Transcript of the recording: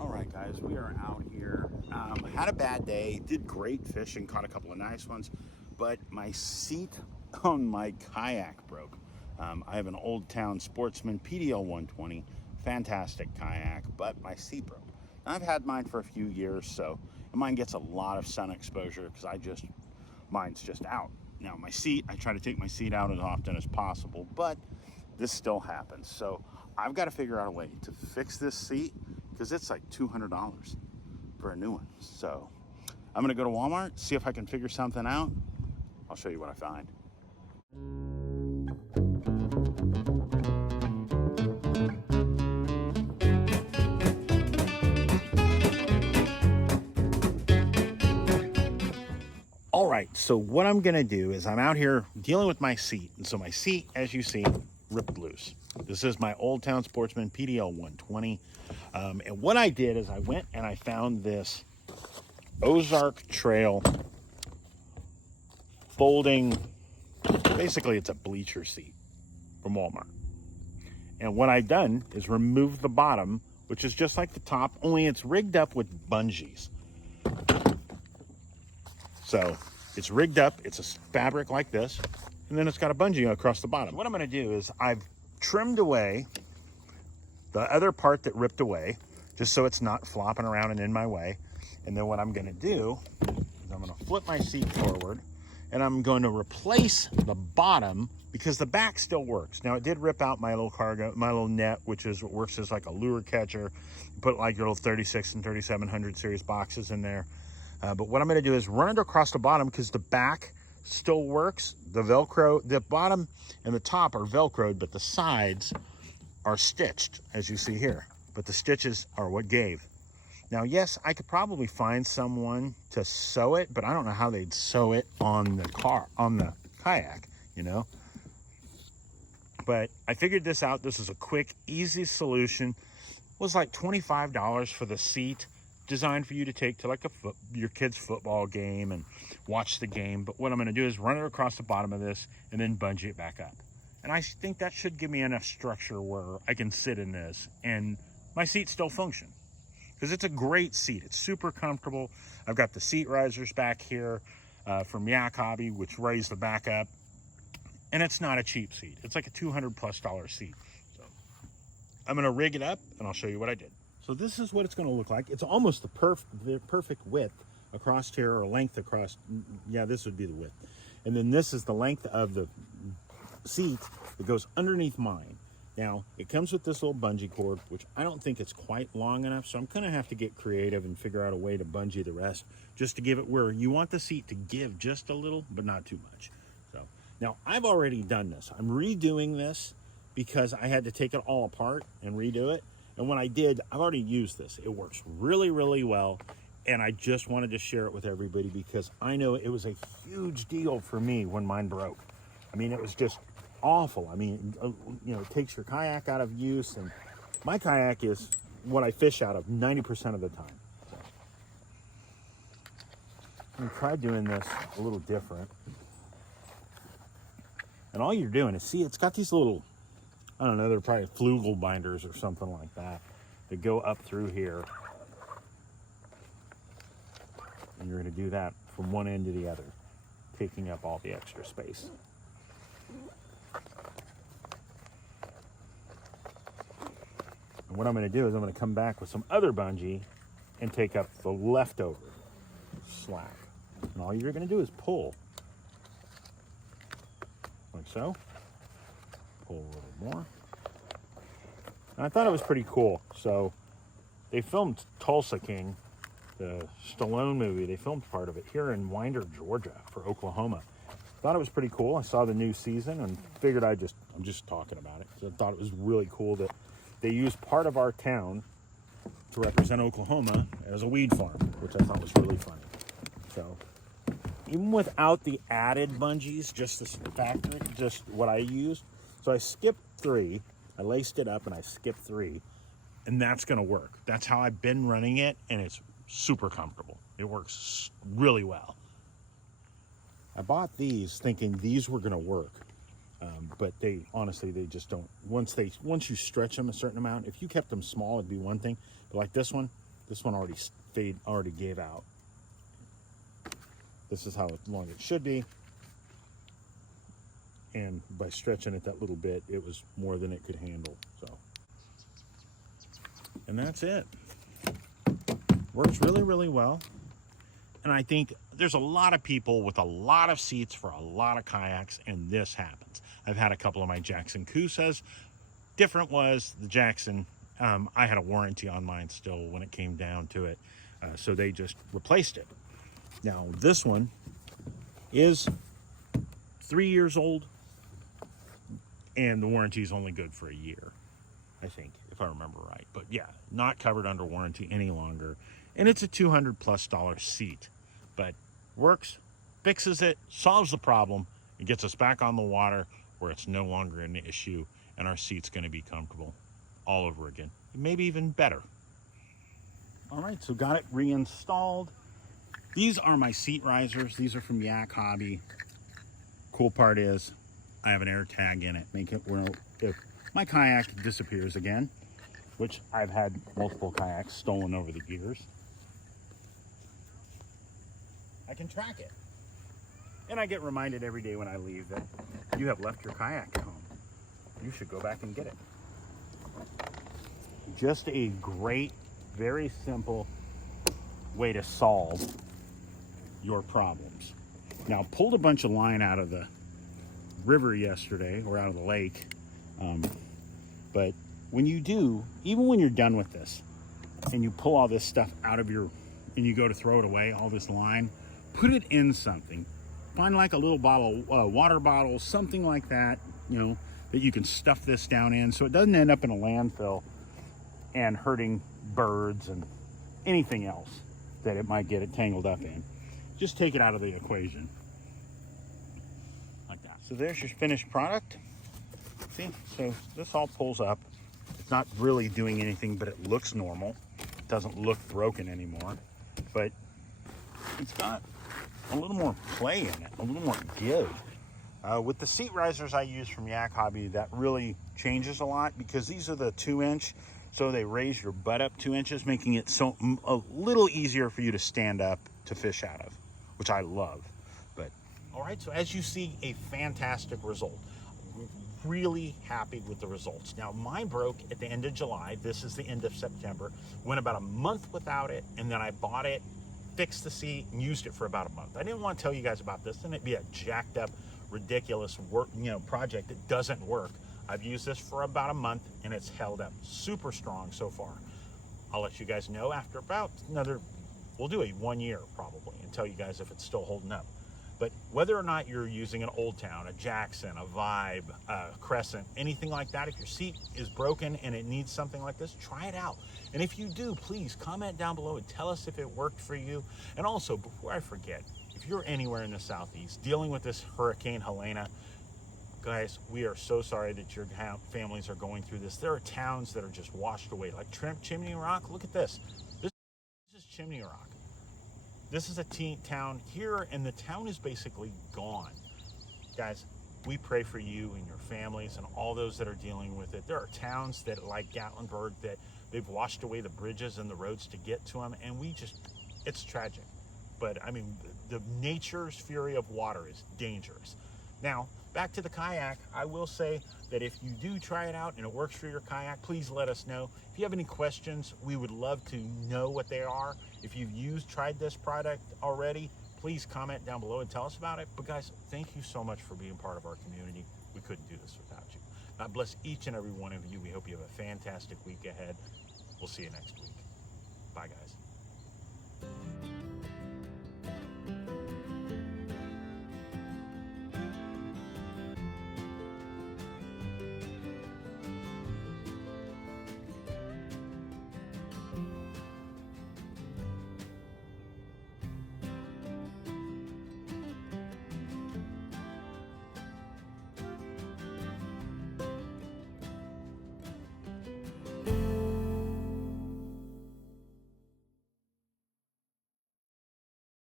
All right, guys, we are out here. Had a bad day, did great fishing, caught a couple of nice ones, but my seat on my kayak broke. I have an Old Town Sportsman PDL 120, fantastic kayak, but my seat broke. Now, I've had mine for a few years, so mine gets a lot of sun exposure because mine's just out. Now, my seat, I try to take my seat out as often as possible, but this still happens. So I've got to figure out a way to fix this seat because it's like $200 for a new one. So I'm gonna go to Walmart, see if I can figure something out. I'll show you what I find. All right, so what I'm gonna do is I'm out here dealing with my seat. And so my seat, as you see, ripped loose. This is my Old Town Sportsman PDL 120. And what I did is I went and I found this Ozark Trail folding, basically it's a bleacher seat from Walmart. And what I've done is remove the bottom, which is just like the top, only it's rigged up with bungees. So it's rigged up, it's a fabric like this, and then it's got a bungee across the bottom. What I'm gonna do is I've trimmed away the other part that ripped away, just so it's not flopping around and in my way. And then what I'm gonna do is I'm gonna flip my seat forward and I'm going to replace the bottom because the back still works. Now it did rip out my little cargo, my little net, which is what works as like a lure catcher. You put like your little 36 and 3700 series boxes in there. But what I'm gonna do is run it across the bottom because the back still works. The Velcro, the bottom and the top are Velcroed, but the sides are stitched, as you see here. But the stitches are what gave. Now, yes, I could probably find someone to sew it, but I don't know how they'd sew it on the kayak, you know? But I figured this out. This is a quick, easy solution. It was like $25 for the seat, designed for you to take to like your kid's football game and watch the game. But what I'm gonna do is run it across the bottom of this and then bungee it back up. And I think that should give me enough structure where I can sit in this and my seat still function. Because it's a great seat. It's super comfortable. I've got the seat risers back here from Yak Hobby, which raise the back up. And it's not a cheap seat. It's like a $200+ seat. So I'm gonna rig it up and I'll show you what I did. So this is what it's gonna look like. It's almost the perfect width across here, or length across. Yeah, this would be the width. And then this is the length of the seat that goes underneath mine. Now, it comes with this little bungee cord, which I don't think it's quite long enough, so I'm gonna have to get creative and figure out a way to bungee the rest, just to give it where you want the seat to give just a little, but not too much. So, now I've already done this. I'm redoing this because I had to take it all apart and redo it. And when I did, I've already used this. It works really, really well. And I just wanted to share it with everybody because I know it was a huge deal for me when mine broke. I mean, it was just awful. I mean, you know, it takes your kayak out of use, and my kayak is what I fish out of 90% of the time. So I'm gonna try doing this a little different. And all you're doing is, see, it's got these little, I don't know, they're probably flugel binders or something like that that go up through here. And you're gonna do that from one end to the other, taking up all the extra space. And what I'm gonna do is I'm gonna come back with some other bungee and take up the leftover slack. And all you're gonna do is pull, like so. Pull a little more. And I thought it was pretty cool. So they filmed Tulsa King, the Stallone movie. They filmed part of it here in Winder, Georgia for Oklahoma. Thought it was pretty cool. I saw the new season and figured I'm just talking about it. So I thought it was really cool that they used part of our town to represent Oklahoma as a weed farm, which I thought was really funny. So even without the added bungees, just this factory, just what I used. So I skipped 3, I laced it up and I skipped 3, and that's gonna work. That's how I've been running it, and it's super comfortable. It works really well. I bought these thinking these were gonna work, but they honestly, they just don't. Once you stretch them a certain amount, if you kept them small, it'd be one thing, but like this one, This one already gave out. This is how long it should be. And by stretching it that little bit, it was more than it could handle. So, and that's it. Works really, really well. And I think there's a lot of people with a lot of seats for a lot of kayaks, and this happens. I've had a couple of my Jackson Kusas. Different was the Jackson. I had a warranty on mine still when it came down to it. So they just replaced it. Now this one is 3 years old, and the warranty is only good for a year, I think, if I remember right. But yeah, not covered under warranty any longer. And it's a $200+ seat, but works, fixes it, solves the problem, and gets us back on the water where it's no longer an issue, and our seat's gonna be comfortable all over again, maybe even better. All right, so got it reinstalled. These are my seat risers. These are from Yak Hobby. Cool part is I have an air tag in it, make it where if my kayak disappears again, which I've had multiple kayaks stolen over the years, I can track it. And I get reminded every day when I leave that you have left your kayak at home. You should go back and get it. Just a great, very simple way to solve your problems. Now, pulled a bunch of line out of the river yesterday, or out of the lake. But when you do, even when you're done with this, and you pull all this stuff out of your, and you go to throw it away, all this line, put it in something. Find like a little bottle, water bottle, something like that, you know, that you can stuff this down in so it doesn't end up in a landfill and hurting birds and anything else that it might get it tangled up in. Just take it out of the equation. Like that. So there's your finished product. See, so this all pulls up. It's not really doing anything, but it looks normal. It doesn't look broken anymore, but it's got a little more play in it, a little more give. With the seat risers I use from Yak Hobby, that really changes a lot because these are the 2-inch, so they raise your butt up 2 inches, making it so a little easier for you to stand up to fish out of, which I love. But all right, so as you see, a fantastic result. Really happy with the results. Now, mine broke at the end of July. This is the end of September. Went about a month without it, and then I bought it, fixed the seat, and used it for about a month. I didn't want to tell you guys about this, and it'd be a jacked up, ridiculous work, project that doesn't work. I've used this for about a month, and it's held up super strong so far. I'll let you guys know after about we'll do a 1 year probably, and tell you guys if it's still holding up. But whether or not you're using an Old Town, a Jackson, a Vibe, a Crescent, anything like that, if your seat is broken and it needs something like this, try it out. And if you do, please comment down below and tell us if it worked for you. And also, before I forget, if you're anywhere in the Southeast dealing with this Hurricane Helena, guys, we are so sorry that your families are going through this. There are towns that are just washed away, like Chimney Rock. Look at this. This is Chimney Rock. This is a town here, and the town is basically gone. Guys, we pray for you and your families and all those that are dealing with it. There are towns that, like Gatlinburg, that they've washed away the bridges and the roads to get to them, and it's tragic. But I mean, the nature's fury of water is dangerous. Now, back to the kayak, I will say that if you do try it out and it works for your kayak, please let us know. If you have any questions, we would love to know what they are. If you've tried this product already, please comment down below and tell us about it. But guys, thank you so much for being part of our community. We couldn't do this without you. God bless each and every one of you. We hope you have a fantastic week ahead. We'll see you next week. Bye, guys.